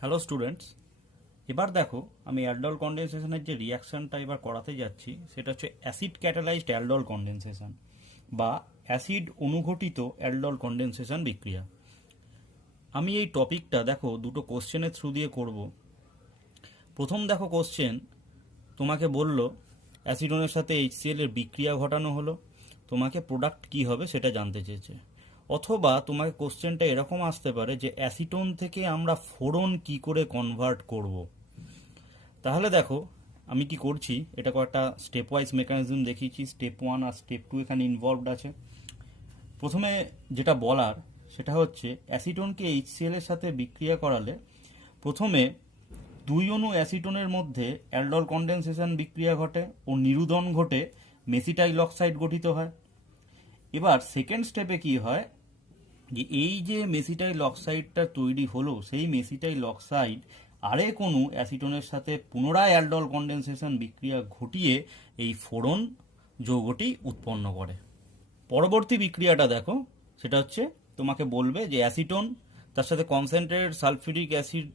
Hello students, এবার দেখো আমি অ্যালডল কন্ডেনসেশনের যে রিয়াকশনটা এবার করাতে যাচ্ছি সেটা হচ্ছে অ্যাসিড ক্যাটালাইজড অ্যালডল কন্ডেনসেশন বা অ্যাসিড অনুঘটিত অ্যালডল কন্ডেনসেশন বিক্রিয়া। আমি এই টপিকটা দেখো দুটো কোশ্চেনের থ্রু দিয়ে করব। প্রথম দেখো কোশ্চেন তোমাকে বলল অ্যাসিডনের সাথে HCl এর বিক্রিয়া ঘটানো হলো, তোমাকে প্রোডাক্ট কি হবে সেটা জানতে চেয়েছে। অথবা তোমাকে কোশ্চেনটা এরকম আসতে পারে যে অ্যাসিটোন থেকে আমরা ফোরন কি করে কনভার্ট করব। তাহলে দেখো আমি কি করছি, এটা কয়েকটা স্টেপ ওয়াইজ মেকানিজম দেখিয়েছি। স্টেপ 1 আর স্টেপ 2 এখানে ইনভলভড আছে। প্রথমে যেটা বলার সেটা হচ্ছে অ্যাসিটোনকে HCl এর সাথে বিক্রিয়া করালে প্রথমে দুই অণু অ্যাসিটোনের মধ্যে অ্যালডল কন্ডেনসেশন বিক্রিয়া ঘটে ও নিরুদন ঘটে মেসিটাইল অক্সাইড গঠিত হয়। এবার সেকেন্ড স্টেপে কি হয় যে এই যে মেসিটাইল অক্সাইডটা তৈরি হলো সেই মেসিটাইল অক্সাইড আরেক অণু অ্যাসিটোনের সাথে পুনরায় অ্যালডল কন্ডেনসেশন বিক্রিয়া ঘটিয়ে এই ফোরন যৌগটি উৎপন্ন করে। পরবর্তী বিক্রিয়াটা দেখো, সেটা হচ্ছে তোমাকে বলবে যে অ্যাসিটোন তার সাথে কনসেন্ট্রেটেড সালফিউরিক অ্যাসিড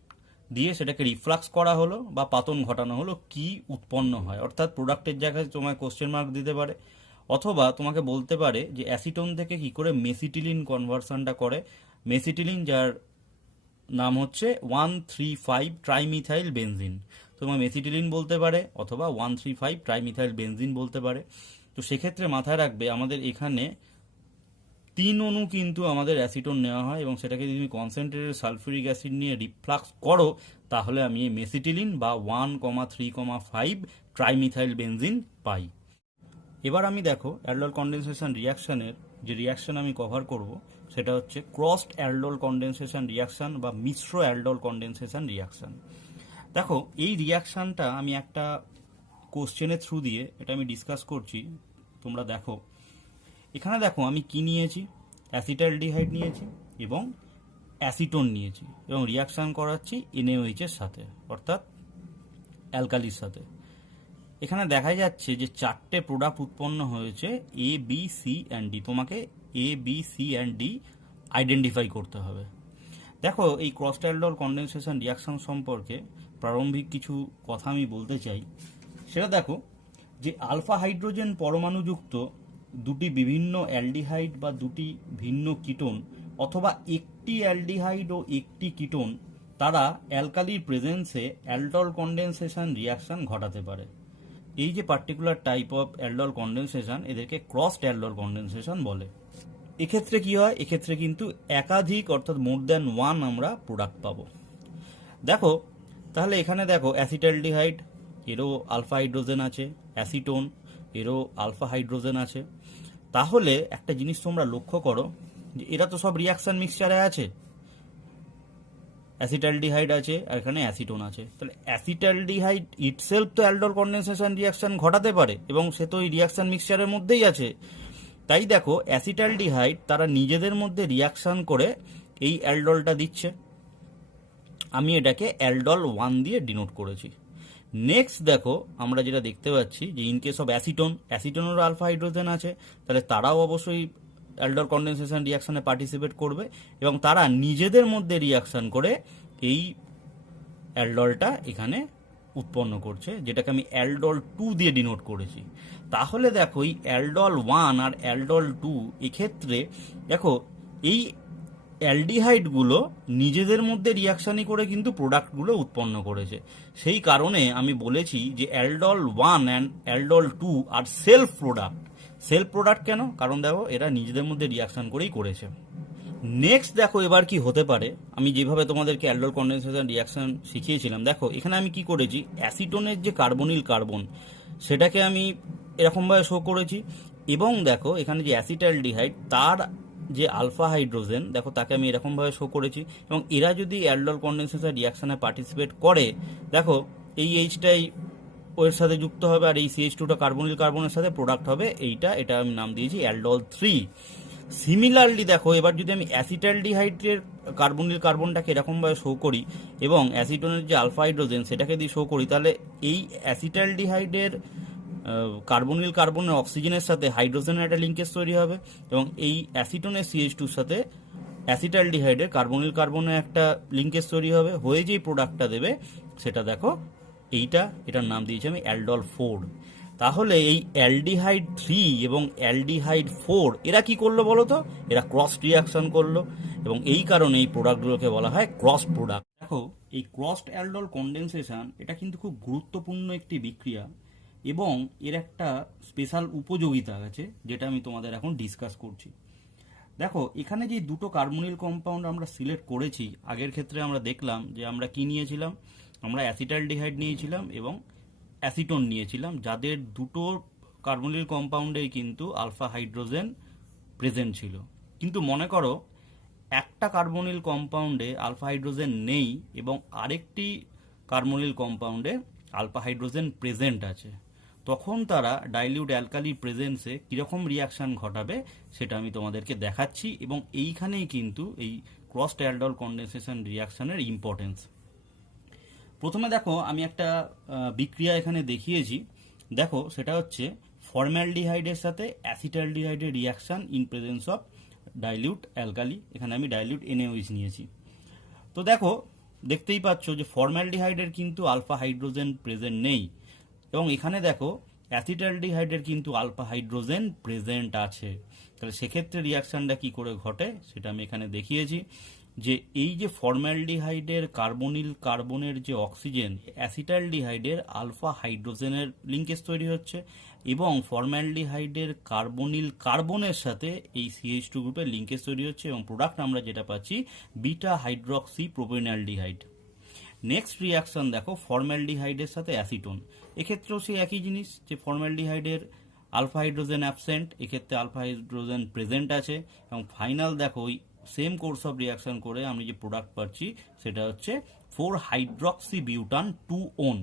দিয়ে সেটাকে রিফ্লাক্স করা হলো বা পাতন ঘটানো হলো, কি উৎপন্ন হয়। অর্থাৎ প্রোডাক্টের জায়গায় তোমায় কোশ্চেন মার্ক দিতে পারে, অথবা তোমাকে বলতে পারে যে অ্যাসিটোন থেকে কি করে মেসিটিলিন কনভার্সনটা করে। মেসিটিলিন যার নাম হচ্ছে 1,3,5 ট্রাইমিথাইল বেনজিন, তোমার মেসিটিলিন বলতে পারে অথবা 1,3,5 ট্রাইমিথাইল বেনজিন বলতে পারে। তো সেক্ষেত্রে মাথায় রাখবে আমাদের এখানে 3 অণু কিন্তু আমাদের অ্যাসিটোন নেওয়া হয় এবং সেটাকে যদি তুমি কনসেন্ট্রেটেড সালফিউরিক অ্যাসিড নিয়ে রিফ্লাক্স করো তাহলে আমি এই মেসিটিলিন বা 1,3,5 ট্রাইমিথাইল বেনজিন পাই। এবার আমি দেখো অ্যালডল কন্ডেনসেশন রিয়াকশনের যে রিয়াকশন আমি কভার করব সেটা হচ্ছে ক্রসড অ্যালডল কন্ডেনসেশন রিয়াকশন বা মিশ্র অ্যালডল কন্ডেনসেশন রিয়াকশন। দেখো এই রিয়াকশনটা আমি একটা কোশ্চেনের থ্রু দিয়ে এটা আমি ডিসকাস করছি, তোমরা দেখো। এখানে দেখো আমি কি নিয়েছি, অ্যাসিটালডিহাইড নিয়েছি এবং অ্যাসিটোন নিয়েছি এবং রিয়াকশন করাচ্ছি NaOH এর সাথে, অর্থাৎ অ্যালকালির সাথে। এখানে দেখা যাচ্ছে যে 4টে প্রোডাক্ট উৎপন্ন হয়েছে A, B, C and D। তোমাকে A, B, C and D identify করতে হবে। দেখো এই ক্রসড অ্যালডল কন্ডেনসেশন রিয়াকশন সম্পর্কে প্রারম্ভিক কিছু কথা আমি বলতে চাই। সেটা দেখো যে আলফা হাইড্রোজেন পরমাণুযুক্ত দুটি বিভিন্ন অ্যালডিহাইড বা দুটি ভিন্ন কিটোন অথবা একটি অ্যালডিহাইড ও একটি কিটোন তারা অ্যালকালির প্রেজেন্সে অ্যালডল কন্ডেনসেশন রিয়াকশন ঘটাতে পারে। এই যে particular type of aldol condensation এদেরকে ক্রসড অ্যালডল কন্ডেনসেশন বলে। এক্ষেত্রে কি হয়, এক্ষেত্রে কিন্তু একাধিক অর্থাৎ মোর দ্যান ওয়ান আমরা প্রোডাক্ট পাবো। দেখো তাহলে এখানে দেখো অ্যাসিটালডিহাইড এরও আলফা হাইড্রোজেন আছে, অ্যাসিটোন এরও আলফা হাইড্রোজেন আছে। তাহলে একটা জিনিস তোমরা লক্ষ্য করো যে এরা তো সব রিয়াকশন মিক্সচারে আছে, অ্যাসিটালডিহাইড আছে আর এখানে অ্যাসিটোন আছে। তাহলে অ্যাসিটালডিহাইড ইটসেলফ তো অ্যালডল কন্ডেনসেশন রিয়াকশন ঘটাতে পারে এবং সে তো এই রিয়াকশন মিক্সচারের মধ্যেই আছে। তাই দেখো অ্যাসিটালডিহাইড তারা নিজেদের মধ্যে রিয়াকশন করে এই অ্যালডলটা দিচ্ছে। আমি এটাকে অ্যালডল 1 দিয়ে ডিনোট করেছি। নেক্সট দেখো আমরা যেটা দেখতে পাচ্ছি যে ইন কেস অফ অ্যাসিটোন, অ্যাসিটোনেরও আলফা হাইড্রোজেন আছে, তাহলে তারাও অবশ্যই অ্যালডল কন্ডেনসেশন রিয়াকশনে পার্টিসিপেট করবে এবং তারা নিজেদের মধ্যে রিয়াকশন করে এই অ্যালডলটা এখানে উৎপন্ন করছে, যেটাকে আমি অ্যালডল 2 দিয়ে ডিনোট করেছি। তাহলে দেখো এই অ্যালডল 1 আর অ্যালডল 2 এক্ষেত্রে দেখো এই অ্যালডিহাইডগুলো নিজেদের মধ্যে রিয়াকশানই করে কিন্তু প্রোডাক্টগুলো উৎপন্ন করেছে। সেই কারণে আমি বলেছি যে অ্যালডল 1 অ্যান্ড অ্যালডল 2 আর সেলফ প্রোডাক্ট। সেলফ প্রোডাক্ট কেন? কারণ দেখো এরা নিজেদের মধ্যে রিয়াকশান করেই করেছে। নেক্সট দেখো এবার কি হতে পারে, আমি যেভাবে তোমাদেরকে অ্যালডল কন্ডেনসেশন রিয়াকশন শিখিয়েছিলাম, দেখো এখানে আমি কি করেছি, অ্যাসিটোনের যে কার্বনিল কার্বন সেটাকে আমি এরকমভাবে শো করেছি এবং দেখো এখানে যে অ্যাসিটালডিহাইড তার যে আলফা হাইড্রোজেন দেখো তাকে আমি এরকমভাবে শো করেছি এবং এরা যদি অ্যালডল কন্ডেনসেশন রিয়াকশনে পার্টিসিপেট করে দেখো এই এইচটাই ওর সাথে যুক্ত হবে আর এই CH2টা কার্বনিল কার্বনের সাথে প্রোডাক্ট হবে এটা আমি নাম দিয়েছি অ্যালডল 3। সিমিলারলি দেখো এবার যদি আমি অ্যাসিটালডিহাইডের কার্বনিল কার্বনটাকে এরকমভাবে শো করি এবং অ্যাসিটোনের যে আলফা হাইড্রোজেন সেটাকে দিয়ে শো করি, তাহলে এই অ্যাসিটালডিহাইডের কার্বনিল কার্বনের অক্সিজেনের সাথে হাইড্রোজেনের একটা লিঙ্কেজ তৈরি হবে এবং এই অ্যাসিটোনের CH2 সাথে অ্যাসিটালডিহাইডের কার্বনিল কার্বনের একটা লিঙ্কেজ তৈরি হবে, হয়ে যেই প্রোডাক্টটা দেবে সেটা দেখো এটার নাম দিয়েছি আমি অ্যালডল 4। তাহলে এই অ্যালডিহাইড 3 এবং অ্যালডিহাইড 4 এরা কি করলো বলো তো? এরা ক্রস রিয়াকশন করলো এবং এই কারণে এই প্রোডাক্টগুলোকে বলা হয় ক্রস প্রোডাক্ট। দেখো এই ক্রসড অ্যালডল কন্ডেনসেশন এটা কিন্তু খুব গুরুত্বপূর্ণ একটি বিক্রিয়া এবং এর একটা স্পেশাল উপযোগিতা আছে যেটা আমি তোমাদের এখন ডিসকাস করছি। দেখো এখানে যে দুটো কার্বনিল কম্পাউন্ড আমরা সিলেক্ট করেছি, আগের ক্ষেত্রে আমরা দেখলাম যে আমরা কি নিয়েছিলাম, আমরা অ্যাসিটালডিহাইড নিয়েছিলাম এবং অ্যাসিটোন নিয়েছিলাম, যাদের দুটো কার্বনিল কম্পাউন্ডে কিন্তু আলফা হাইড্রোজেন প্রেজেন্ট ছিল। কিন্তু মনে করো একটা কার্বনিল কম্পাউন্ডে আলফা হাইড্রোজেন নেই এবং আরেকটি কার্বনিল কম্পাউন্ডে আলফা হাইড্রোজেন প্রেজেন্ট আছে, তখন তারা ডাইলিউট অ্যালকালি প্রেজেন্সে কীরকম রিয়াকশান ঘটাবে সেটা আমি তোমাদেরকে দেখাচ্ছি এবং এইখানেই কিন্তু এই ক্রসড অ্যালডল কন্ডেনসেশন রিয়াকশানের ইম্পর্টেন্স। প্রথমে দেখো আমি একটা বিক্রিয়া এখানে দেখিয়েছি, দেখো সেটা হচ্ছে ফর্ম্যালডিহাইডের সাথে অ্যাসিটালডিহাইডের reaction in presence of dilute alkali. এখানে আমি ডাইলিউট NaOH নিয়েছি। তো দেখো দেখতেই পাচ্ছ যে ফর্ম্যালডিহাইডের কিন্তু আলফা হাইড্রোজেন প্রেজেন্ট নেই এবং এখানে দেখো অ্যাসিটালডিহাইডের কিন্তু আলফা হাইড্রোজেন প্রেজেন্ট আছে। তাহলে সেক্ষেত্রে রিয়াকশানটা কি করে ঘটে সেটা আমি এখানে দেখিয়েছি যে এই যে ফর্ম্যালডিহাইডের কার্বনিল কার্বনের যে অক্সিজেন, অ্যাসিটালডিহাইডের আলফা হাইড্রোজেনের লিঙ্কেজ তৈরি হচ্ছে এবং ফর্ম্যালডিহাইডের কার্বনিল কার্বনের সাথে এই CH2 গ্রুপের লিঙ্কেজ তৈরি হচ্ছে এবং প্রোডাক্ট আমরা যেটা পাচ্ছি বিটা হাইড্রক্সি প্রোপেনালডিহাইড। নেক্সট রিয়াকশন দেখো ফর্ম্যালডিহাইডের সাথে অ্যাসিটোন, এক্ষেত্রেও সেই একই জিনিস যে ফর্ম্যালডিহাইডের আলফা হাইড্রোজেন অ্যাবসেন্ট, এক্ষেত্রে আলফা হাইড্রোজেন প্রেজেন্ট আছে এবং ফাইনাল দেখো ওই সেম কোর্স অফ রিয়াকশন করে আমি যে প্রোডাক্ট পাচ্ছি সেটা হচ্ছে 4 হাইড্রক্সি বিউটান 2 ওন।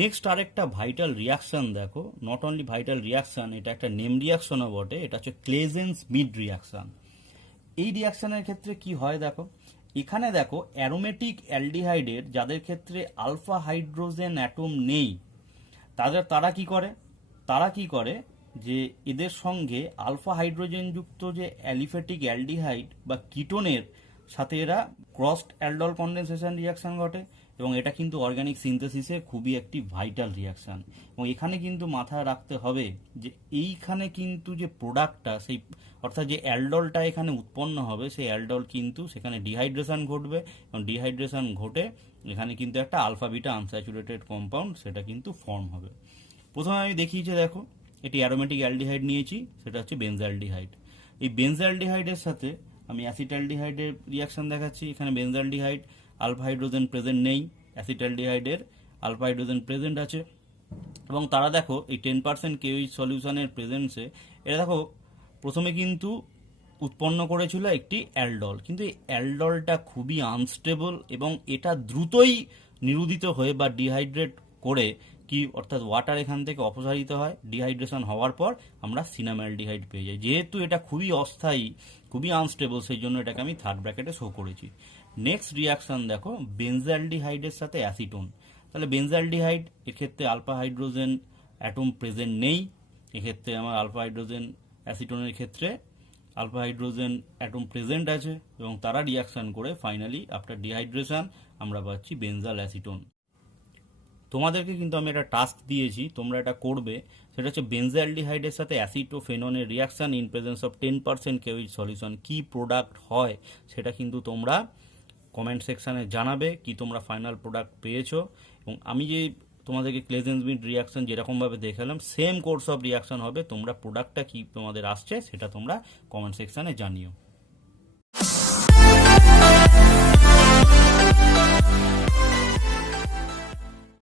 নেক্সট আরেকটা ভাইটাল রিয়াকশন দেখো, নট অনলি ভাইটাল রিয়াকশন, এটা একটা নেম রিয়াকশনও বটে, এটা হচ্ছে ক্লেজেন্স মিড রিয়াকশন। এই রিয়াকশনের ক্ষেত্রে কি হয় দেখো, এখানে দেখো অ্যারোমেটিক অ্যালডিহাইডের যাদের ক্ষেত্রে আলফা হাইড্রোজেন অ্যাটম নেই তারা কি করে যে এদের সঙ্গে আলফা হাইড্রোজেনযুক্ত যে অ্যালিফ্যাটিক অ্যালডিহাইড বা কিটোনের সাথে এরা ক্রসড অ্যালডল কন্ডেনসেশন রিয়াকশন ঘটে এবং এটা কিন্তু অর্গানিক সিনথেসিসে খুবই একটি ভাইটাল রিয়াকশন। এবং এখানে কিন্তু মাথায় রাখতে হবে যে এইখানে কিন্তু যে প্রোডাক্টটা সেই অর্থাৎ যে অ্যালডলটা এখানে উৎপন্ন হবে সেই অ্যালডল কিন্তু সেখানে ডিহাইড্রেশন ঘটবে এবং ডিহাইড্রেশন ঘটে এখানে কিন্তু একটা আলফা বিটা আনস্যাচুরেটেড কম্পাউন্ড সেটা কিন্তু ফর্ম হবে। প্রথমে আমি দেখিয়েছি দেখো এটি অ্যারোমেটিক অ্যালডিহাইড নিয়েছি, সেটা হচ্ছে বেনজালডিহাইড। এই বেনজালডিহাইডের সাথে আমি অ্যাসিটালডিহাইডের রিয়াকশন দেখাচ্ছি, এখানে বেনজালডিহাইড আলফা হাইড্রোজেন প্রেজেন্ট নেই, অ্যাসিটালডিহাইডের আলফা হাইড্রোজেন প্রেজেন্ট আছে এবং তারা দেখো এই 10% KOH সলিউশনের প্রেজেন্সে এটা দেখো প্রথমে কিন্তু উৎপন্ন করেছিল একটি অ্যালডল, কিন্তু এই অ্যালডলটা খুবই আনস্টেবল এবং এটা দ্রুতই নিরুদিত হয়ে বা ডিহাইড্রেট করে কি অর্থাৎ ওয়াটার এখান থেকে অপসারিত হয়, ডিহাইড্রেশন হওয়ার পর আমরা সিনামালডিহাইড পেয়ে যাই। যেহেতু এটা খুবই অস্থায়ী খুবই আনস্টেবল সেই জন্য এটাকে আমি থার্ড ব্র্যাকেটে শো করেছি। নেক্সট রিয়াকশন দেখো বেনজালডিহাইডের সাথে অ্যাসিটোন, তাহলে বেনজালডিহাইড এক্ষেত্রে আলফা হাইড্রোজেন অ্যাটম প্রেজেন্ট নেই, এক্ষেত্রে আমার আলফা হাইড্রোজেন অ্যাসিটোনের ক্ষেত্রে আলফা হাইড্রোজেন অ্যাটম প্রেজেন্ট আছে এবং তারা রিয়াকশন করে ফাইনালি আফটার ডিহাইড্রেশন আমরা পাচ্ছি বেনজাল অ্যাসিটোন। তোমাদেরকে কিন্তু আমি একটা টাস্ক দিয়েছি, তোমরা এটা করবে, সেটা হচ্ছে বেনজালডিহাইডের সাথে অ্যাসিটোফেননের reaction in presence of 10% KOH solution কি প্রোডাক্ট হয় সেটা কিন্তু তোমরা কমেন্ট সেকশানে জানাবে কি তোমরা ফাইনাল প্রোডাক্ট পেয়েছো। এবং আমি যে তোমাদেরকে ক্লেজেন্স মিড রিয়াকশন যেরকমভাবে দেখালাম সেম কোর্স অফ রিয়াকশন হবে, তোমরা প্রোডাক্টটা কি তোমাদের আসছে সেটা তোমরা কমেন্ট সেকশানে জানিও।